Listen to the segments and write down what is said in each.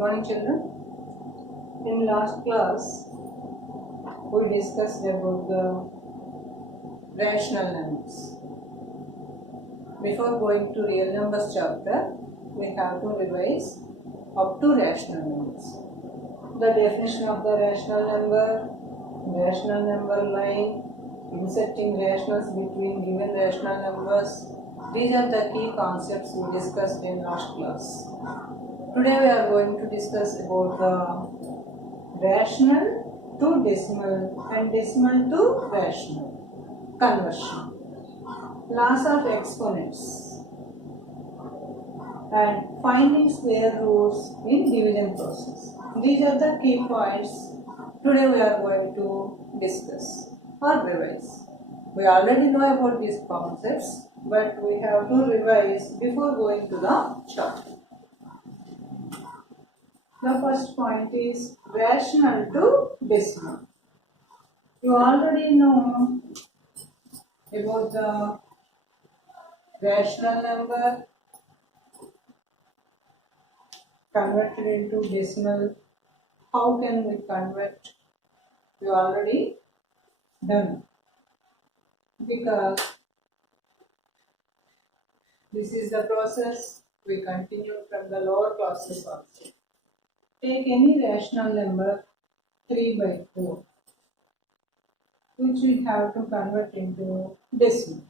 morning, children. In last class, we discussed about the rational numbers. Before going to real numbers chapter, we have to revise up to rational numbers. The definition of the rational number line, inserting rationals between given rational numbers. These are the key concepts we discussed in last class. Today we are going to discuss about the rational to decimal and decimal to rational conversion, laws of exponents, and finding square roots in division process. These are the key points today we are going to discuss or revise. We already know about these concepts, but we have to revise before going to the chapter. The first point is rational to decimal. You already know about the rational number converted into decimal. How can we convert? You already done, because this is the process we continue from the lower classes also. Take any rational number 3/4, which we have to convert into decimal.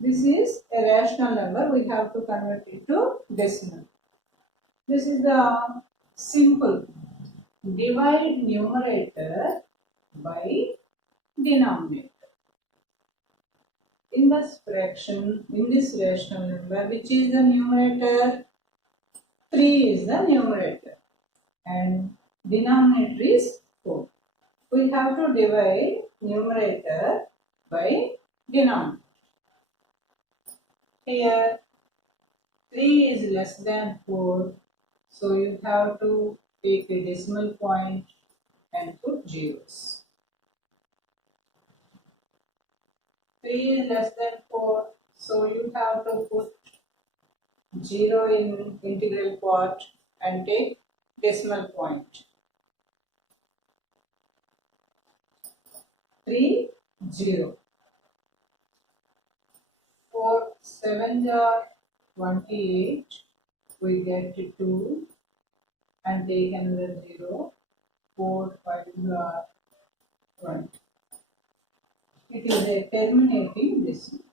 This is a rational number, we have to convert into decimal. This is the simple. Divide numerator by denominator. In this fraction, in this rational number, which is the numerator? 3 is the numerator and denominator is 4. We have to divide numerator by denominator. Here 3 is less than 4, so you have to take a decimal point and put zeros. 3 is less than 4, so you have to put 0 in integral part and take decimal point. 3, 0. 4 7s are 28. We get 2 and take another 0. 4 5s are 20. It is a terminating decimal.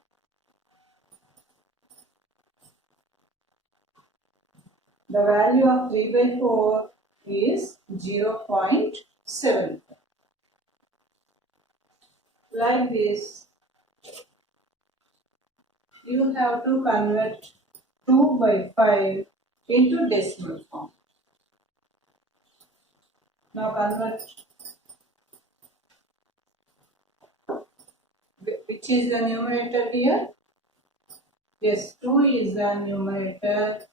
The value of 3/4 is 0.7. Like this, you have to convert 2/5 into decimal form. Now convert, which is the numerator here? Yes, 2 is the numerator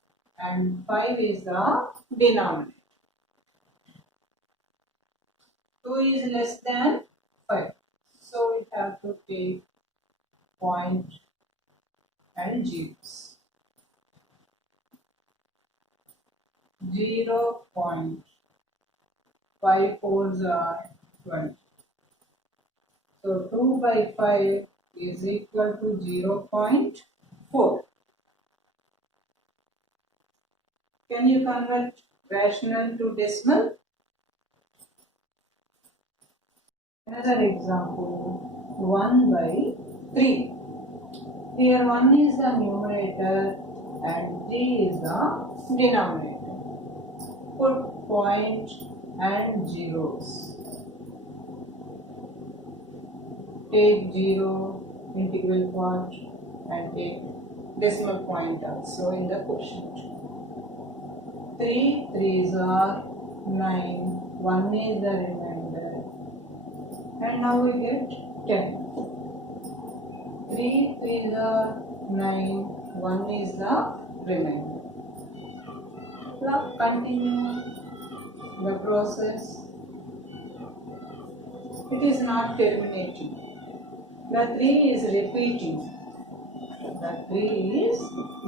and 5 is the denominator. 2 is less than 5. So we have to take point and zeros. 0.54s are 20. So 2/5 is equal to 0.4. Can you convert rational to decimal? Another example, 1/3. Here 1 is the numerator and 3 is the denominator. Put point and zeros. Take 0 integral part and take decimal point also in the quotient. 3 3s are 9, 1 is the remainder, and now we get 10. 3 3s are 9, 1 is the remainder. Now continue the process. It is not terminating. The 3 is repeating. The 3 is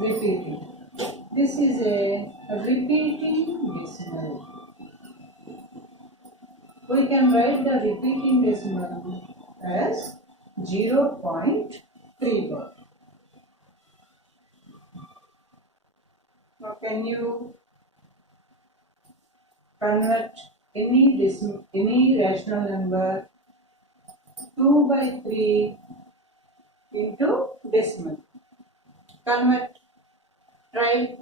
repeating. This is a repeating decimal. We can write the repeating decimal as 0.31. Now can you convert any rational number 2 by 3 into decimal? Convert. Try.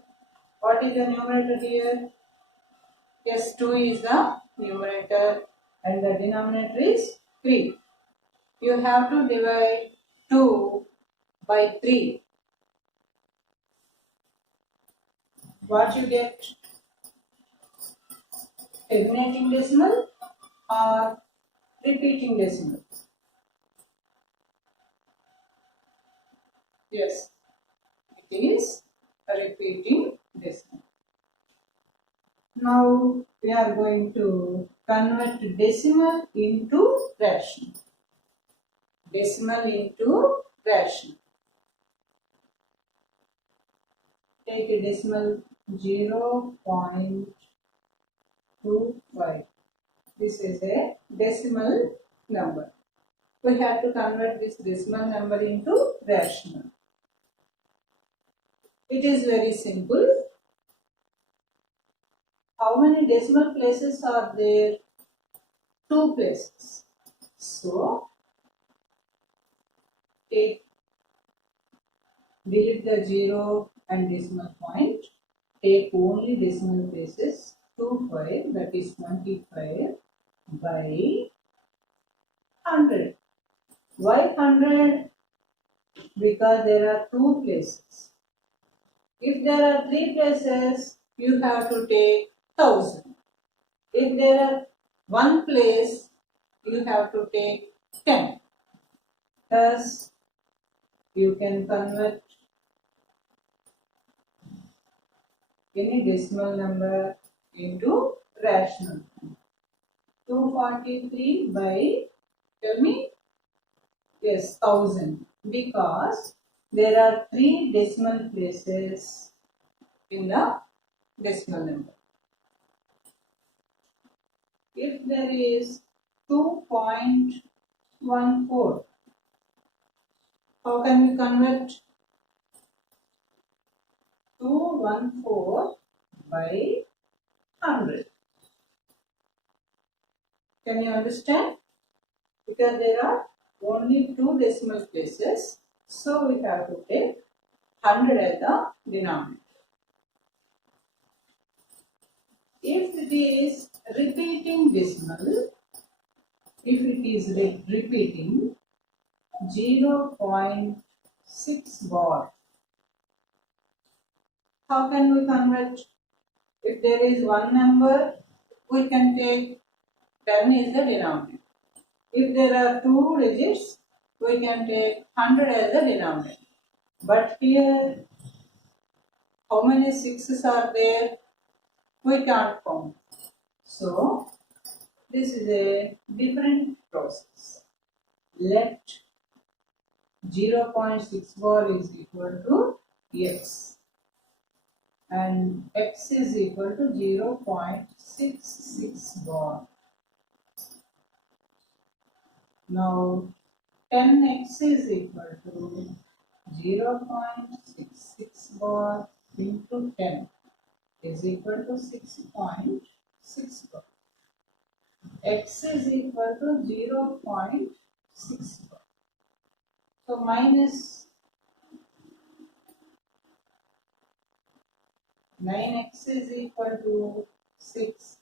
What is the numerator here? Yes, 2 is the numerator and the denominator is 3. You have to divide 2 by 3. What you get? Terminating decimal or repeating decimal? Yes, it is a repeating decimal. Now we are going to convert decimal into rational. Decimal into rational. Take a decimal 0.25. This is a decimal number. We have to convert this decimal number into rational. It is very simple. How many decimal places are there? 2 places. So, delete the 0 and decimal point. Take only decimal places. 25, that is 25 by 100. Why 100? Because there are 2 places. If there are 3 places, you have to take 1000. If there are 1 place, you have to take 10. Thus, you can convert any decimal number into rational. 243 by, tell me, yes, 1000. Because there are 3 decimal places in the decimal number. If there is 2.14, how can we convert 214 by 100? Can you understand? Because there are only 2 decimal places, so we have to take 100 as the denominator. If it is repeating decimal, if it is repeating 0.6 bar, how can we convert? If there is one number, we can take 10 is the denominator. If there are 2 digits, we can take 100 as the denominator. But here, how many 6's are there? We can't count. So, this is a different process. Let 0.6 bar is equal to x and x is equal to 0.66 bar. Now 10x is equal to 0.66 bar into 10 is equal to 6.6 bar. X is equal to 0.6 bar. So minus 9x is equal to 6.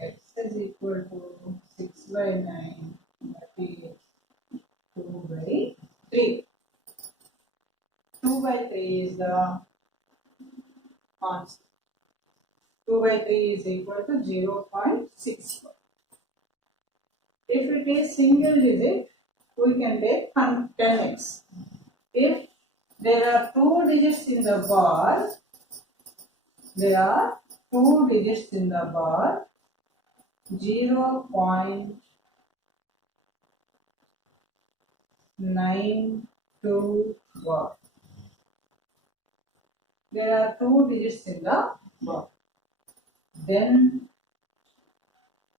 X is equal to 6 by 9, that is 2 by 3. 2 by 3 is the answer. 2 by 3 is equal to 0.6. If it is single digit, we can take 10x. If there are 2 digits in the bar, 0.92 bar. there are 2 digits in the bar. Then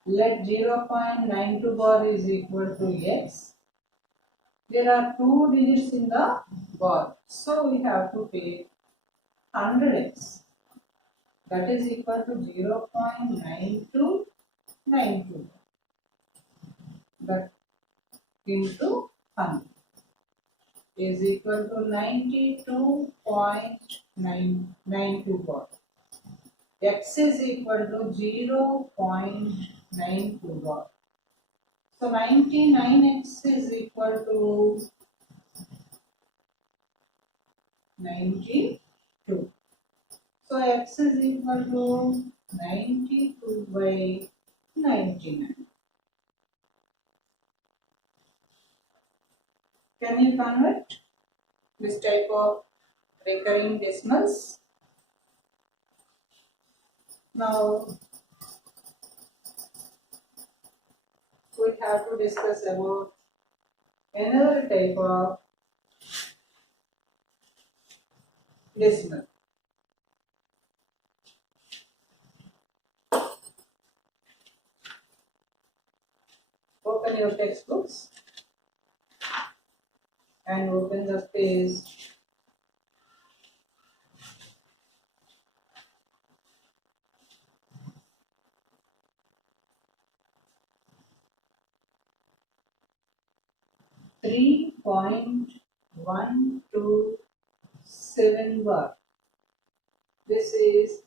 let 0.92 bar is equal to x. There are 2 digits in the bar, so we have to take 100x. That is equal to 0.9292. That into 100 is equal to 92.992 bar. X is equal to 0.92 bar. So 99x is equal to 92. So x is equal to 92 by 99. Can you convert this type of recurring decimals? Now we have to discuss about another type of decimal. Open your textbooks and open the page 3.127 bar. This is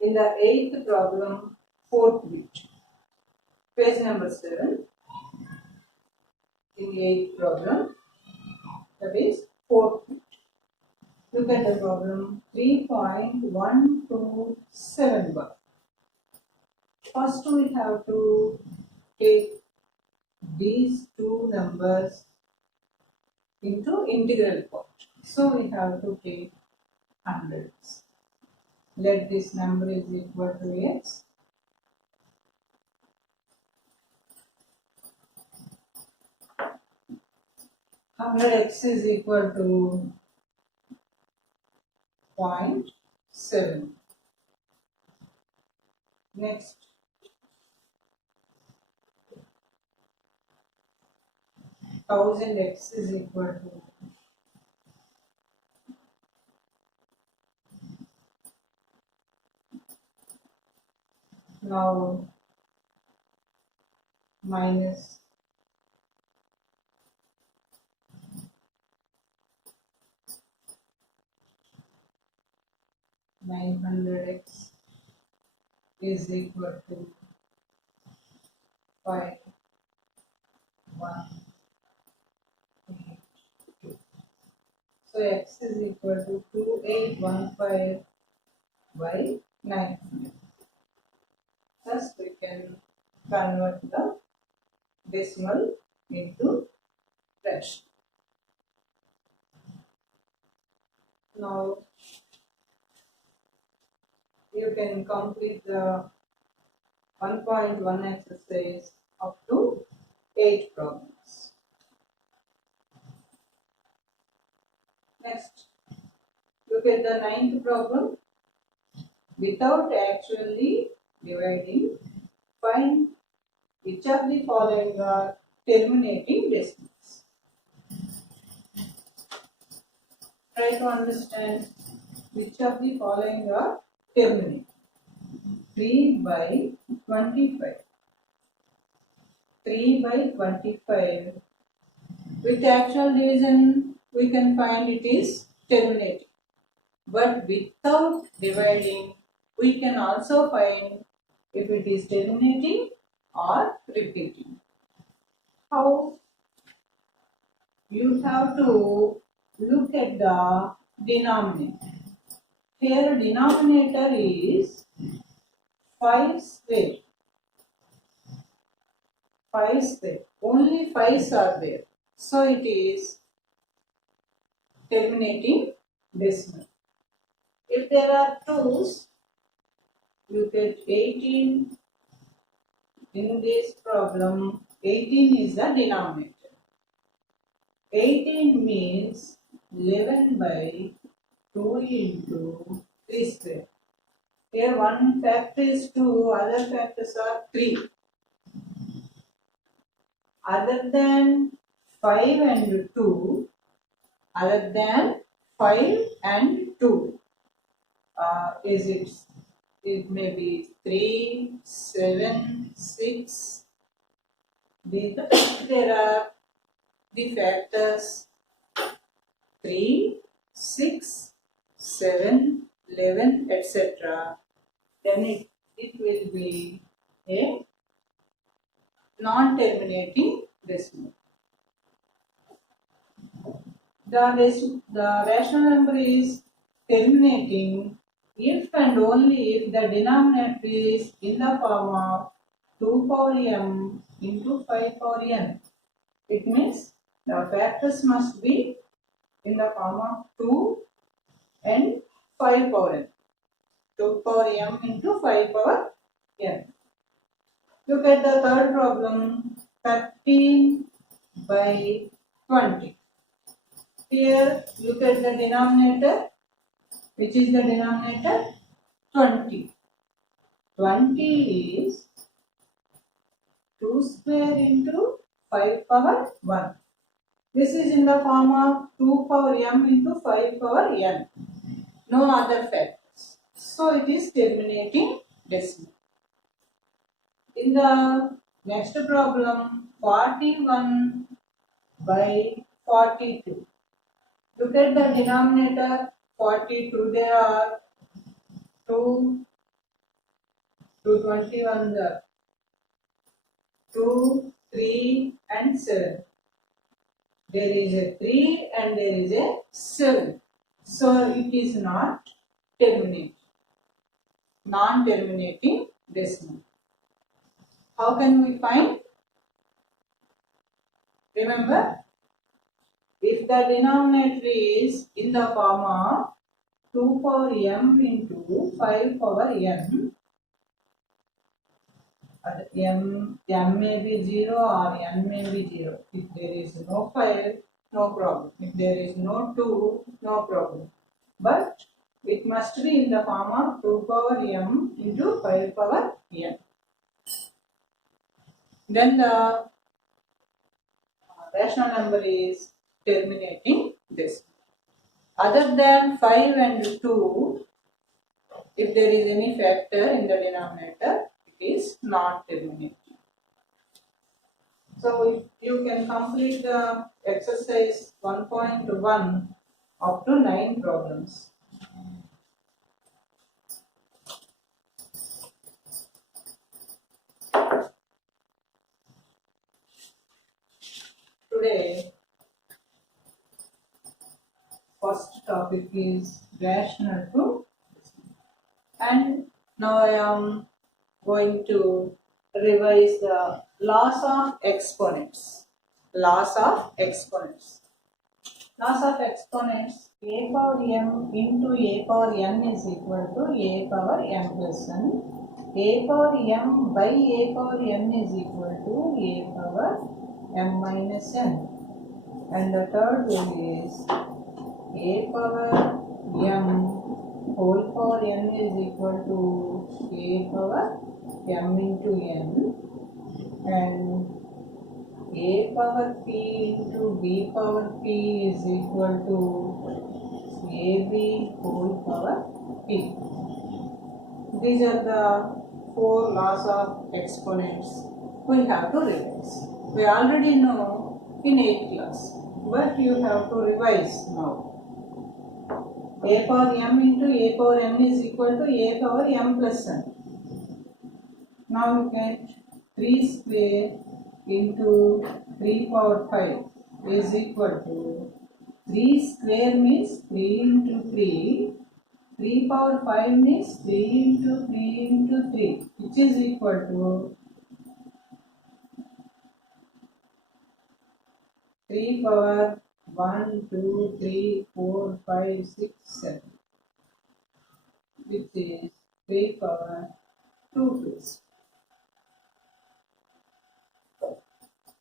in the 8th problem, 4th bit. Page number 7. In the 8th problem, that is 4th bit. Look at the problem 3.127 bar. First we have to take these two numbers into integral part. So we have to take hundreds. Let this number is equal to x. Hundred x is equal to 0.7. Next, 1000x is equal to now minus 900x is equal to 5,182. So x is equal to 2815 by 900. Thus we can convert the decimal into fraction. Now you can complete the 1.1 exercise up to 8 problems. Next, look at the 9th problem. Without actually dividing, find which of the following are terminating decimals. Try to understand which of the following are terminating. 3 by 25. 3 by 25. With actual division, we can find it is terminating. But without dividing, we can also find if it is terminating or repeating. How? You have to look at the denominator. Here denominator is 5 square. 5 square. Only 5s are there. So it is terminating decimal. If there are 2s, you get 18. In this problem, 18 is the denominator. 18 means 11 by 2 into 3 square. Here one factor is 2, other factors are 3. Other than 5 and 2, other than 5 and 2, is it may be 3, 7, 6. There are the factors 3, 6, 7, 11, etc. Then it will be a non-terminating decimal. The rational number is terminating if and only if the denominator is in the form of 2 power m into 5 power n. It means the factors must be in the form of 2 and 5 power n. 2 power m into 5 power n. Look at the third problem, 13 by 20. Here, look at the denominator. Which is the denominator? 20. 20 is 2 square into 5 power 1. This is in the form of 2 power m into 5 power n. No other factors. So it is terminating decimal. In the next problem, 41 by 42. Look at the denominator 42. There are 21, 2, 3 and 7. There is a 3 and there is a 7. So it is not terminating. Non-terminating decimal. How can we find? Remember, if the denominator is in the form of 2 power m into 5 power n, m may be 0 or n may be 0. If there is no 5, no problem. If there is no 2, no problem. But it must be in the form of 2 power m into 5 power n. Then the rational number is terminating this. Other than 5 and 2, if there is any factor in the denominator, it is not terminating. So you can complete the exercise 1.1 up to 9 problems. Today, first topic is rational to decimal. And now I am going to revise the laws of exponents. Laws of exponents. Laws of exponents. A power m into a power n is equal to a power m plus n. A power m by a power n is equal to a power m minus n. And the third one is a power m whole power n is equal to a power m into n, and a power p into b power p is equal to ab whole power p. These are the 4 laws of exponents we have to revise. We already know in 8th class, but you have to revise now. A power m into a power n is equal to a power m plus n. Now you get 3 square into 3 power 5 is equal to 3 square means 3 into 3. 3 power 5 means 3 into 3 into 3, which is equal to 3 power 1, 2, 3, 4, 5, 6, 7, which is 3 power 2 plus.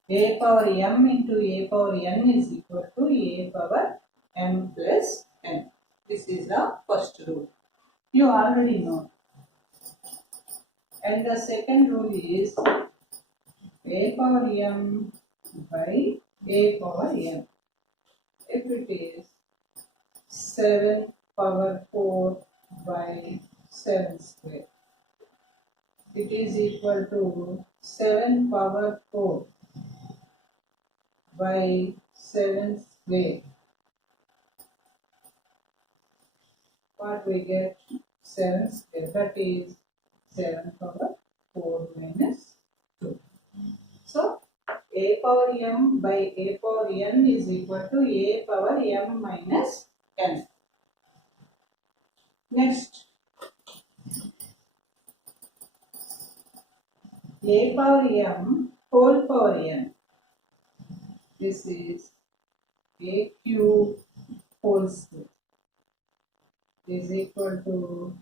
A power m into a power n is equal to a power m plus n. This is the first rule. You already know. And the second rule is a power m by a power m. If it is 7 power 4 by 7 square, it is equal to 7 power 4 by 7 square. What we get? 7 square, that is 7 power 4 minus 2. So, a power m by a power n is equal to a power m minus n. Next, a power m whole power n. This is a cube whole square is equal to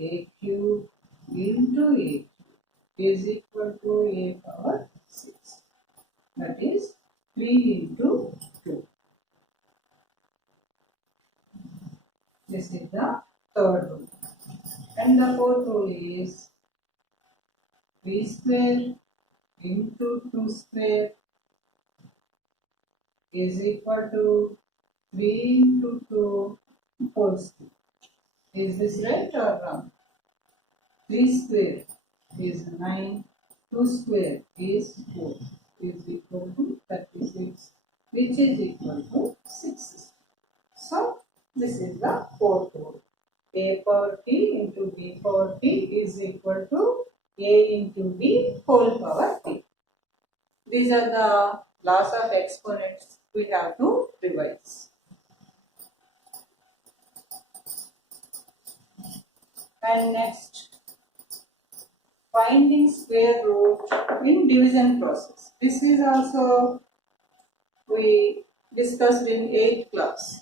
a cube into a cube is equal to a power 6. That is 3 into 2. This is the third rule. And the fourth rule is 3 square into 2 square is equal to 3 into 2 whole square. Is this right or wrong? 3 square is 9, 2 square is 4 is equal to 36, which is equal to 6. So, this is the fourth rule. A power t into b power t is equal to a into b whole power t. These are the laws of exponents we have to revise. And next, finding square root in division process. This is also we discussed in 8th class,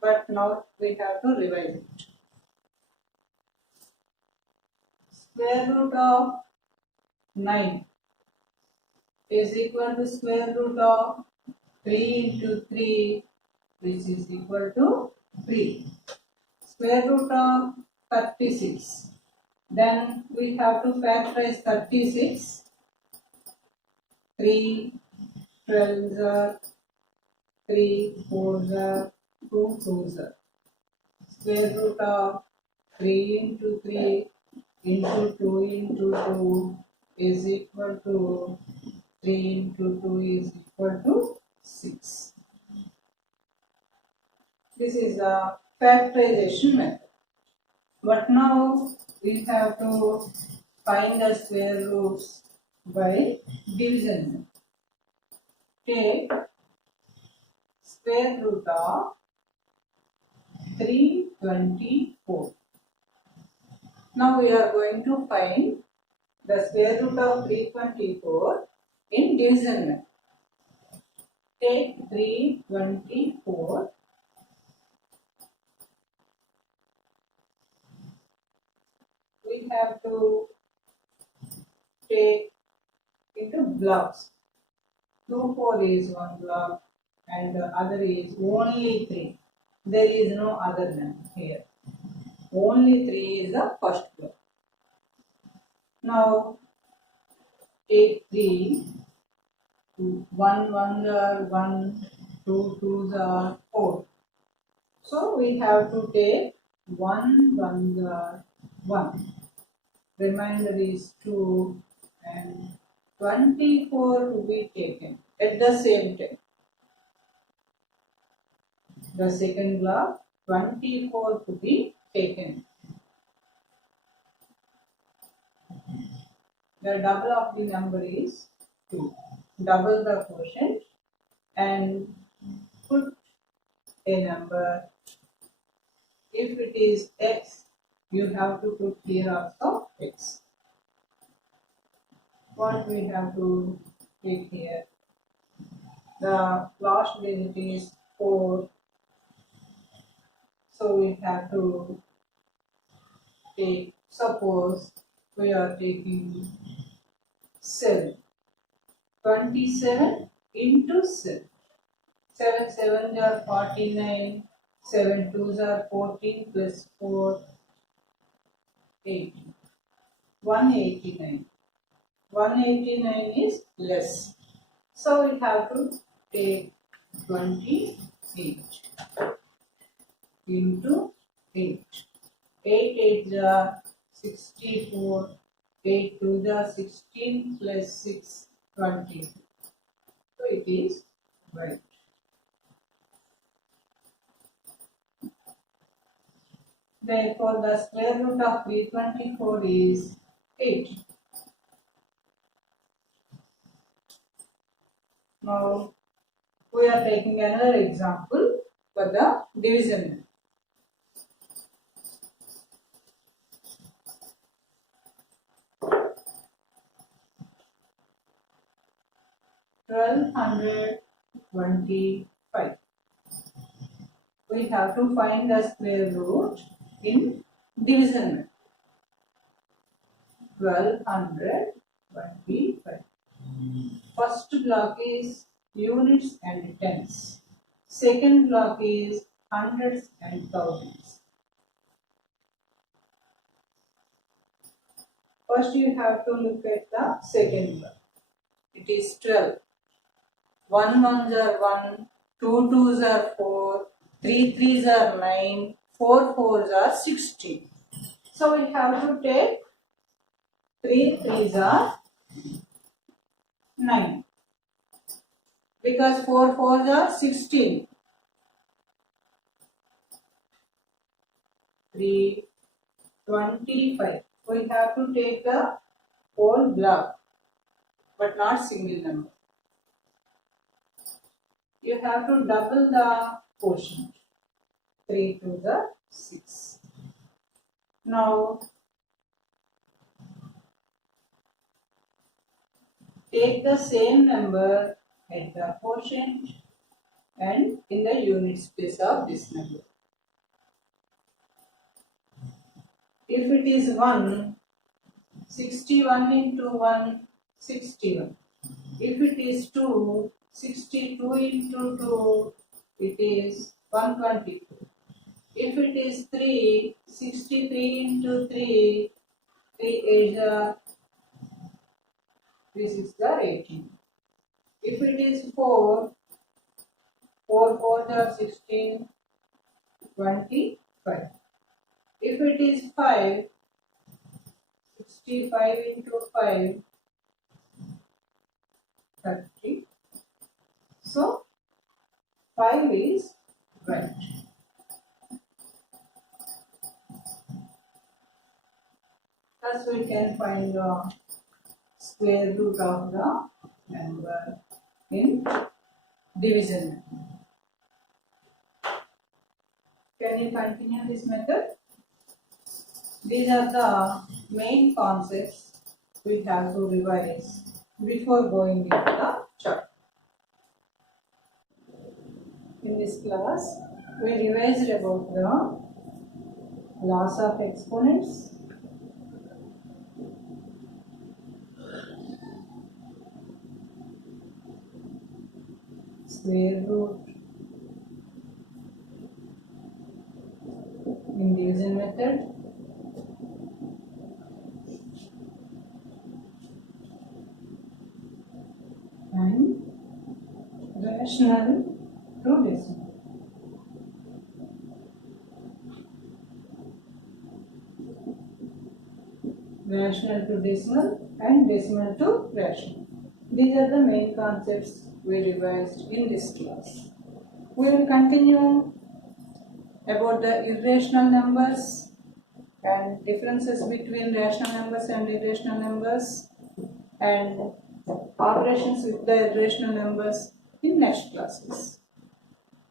but now we have to revise it. Square root of 9 is equal to square root of 3 into 3, which is equal to 3. Square root of 36. Then we have to factorize 36. 3 12s are 3 4s are 2 2s are. Square root of 3 into 3 into 2 into 2 is equal to 3 into 2 is equal to 6. This is the factorization method. But now we have to find the square roots by division. Take square root of 324. Now we are going to find the square root of 324 in division method. Take 324. We have to take into blocks. 2 4 is one block and the other is only 3. There is no other than here. Only 3 is the first block. Now take 3. 1 1 are 1, 2 2s are 4. So we have to take 1 1 are 1. Remainder is 2 and 24 to be taken at the same time. The second block 24 to be taken. The double of the number is 2. Double the quotient and put a number. If it is x, you have to put here also x. What we have to take here? The last digit is 4. So we have to take, suppose we are taking 7. 27 into 7. 7 7 are 49. 7 2s are 14 plus 4, 80. 189. 189 is less. So we have to take 28 into 8. 8 8s are 64. 8 2s are 16 plus 6, 20. So it is right. Therefore, the square root of 324 is 8. Now, we are taking another example for the division. 1225. We have to find the square root in division. 1225. First block is units and tens. Second block is hundreds and thousands. First you have to look at the second block. It is 12. 1 1s are 1, 2 2s are 4, 3 3s are 9, 4 4s are 16. So we have to take 3 3s are 9 because 4 4s are 16. 3 25. We have to take the whole block but not single number. You have to double the quotient. 3 to the 6. Now take the same number at the quotient and in the units place of this number. If it is 1, 61 into 1, 61. If it is 2, 62 into 2, it is 122. If it is 3, 63 into 3, 3 is this is the 18. If it is 4, 4 4 are 16, 25. If it is 5, 65 into 5, 30. So 5 is right. Thus we can find the square root of the number in division. Can you continue this method? These are the main concepts we have to revise before going into the chapter. In this class, we revised about the laws of exponents, square root in division method, and rational to decimal. Rational to decimal and decimal to rational. These are the main concepts we revised in this class. We will continue about the irrational numbers and differences between rational numbers and irrational numbers and operations with the irrational numbers in next classes.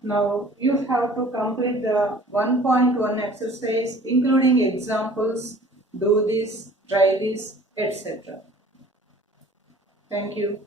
Now you have to complete the 1.1 exercise including examples, do this, try this, etc. Thank you.